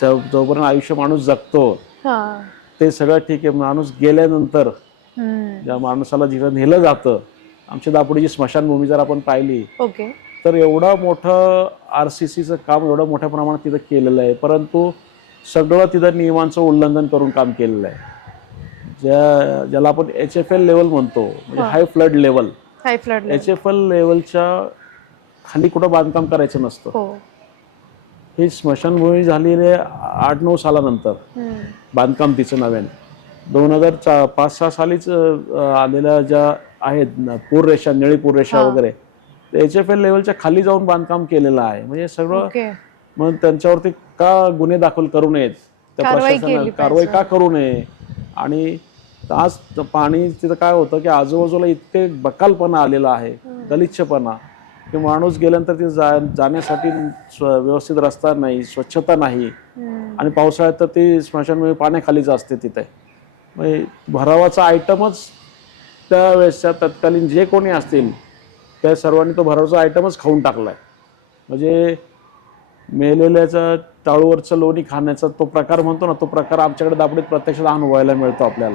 जोपर्यंत आयुष्य माणूस जगतो हा. ते सगळं ठीक आहे. माणूस गेल्यानंतर ज्या माणसाला जिथं नेलं जातं, आमच्या दापोलीची स्मशानभूमी जर आपण पाहिली ओके. तर एवढं मोठं RCCचं काम एवढं मोठ्या प्रमाणात तिथं केलेलं आहे, परंतु सगळं तिथं नियमांचं उल्लंघन करून काम केलेलं आहे. ज्याला आपण HFL लेवल म्हणतो, म्हणजे हाय फ्लड लेवल. हाय फ्लड लेवल. HFL लेवलच्या खाली कुठं बांधकाम करायचं नसतं. हो. ही स्मशानभूमी झालेली 8-9 सालानंतर बांधकाम तिचं नव्याने 2005-6 सालीच आलेल्या ज्या आहेत पूररेषा, निळी पूररेषा वगैरे, HFL लेवलच्या खाली जाऊन बांधकाम केलेलं आहे. म्हणजे सगळं ओके. मग त्यांच्यावरती का गुन्हे दाखल करू नयेत, त्या प्रशासनाने कारवाई का करू नये? आणि आज पाणी तिथं काय होतं की आजूबाजूला इतके बकालपणा आलेला आहे, गलिच्छपणा, की माणूस गेल्यानंतर तिथे जाण्यासाठी व्यवस्थित रस्ता नाही, स्वच्छता नाही. आणि पावसाळ्यात तर ती स्मशानभूमी पाण्याखालीच असते तिथे. म्हणजे भरावाचा आयटमच त्यावेळेसच्या तत्कालीन जे कोणी असतील त्या सर्वांनी तो भरावाचा आयटमच खाऊन टाकलाय. म्हणजे मेलेल्याचा टाळूवरचं लोणी खाण्याचा तो प्रकार म्हणतो ना, तो प्रकार आमच्याकडे दापोलीत प्रत्यक्षात अनुभवायला मिळतो आपल्याला.